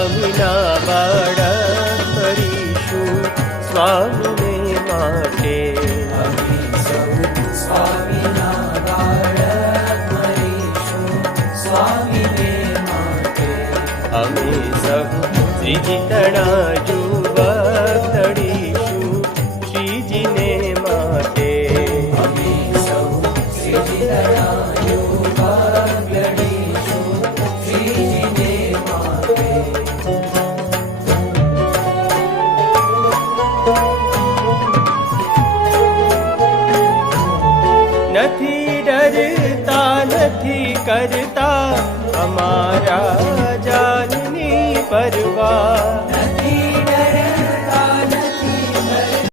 સ્વામીના બાળક કરીશું સ્વામીને માટે. અમે સૌ સ્વામીના બાળક કરીશું સ્વામીને માટે. અમે સૌ શ્રીજીતણા યુવક લડીશું શ્રીજીને માટે. અમે સૌ શ્રીજીતણા યુવક લડીશું શ્રીજીને માટે. નથી ડરતા નથી કરતા અમારા જાનની પરવા.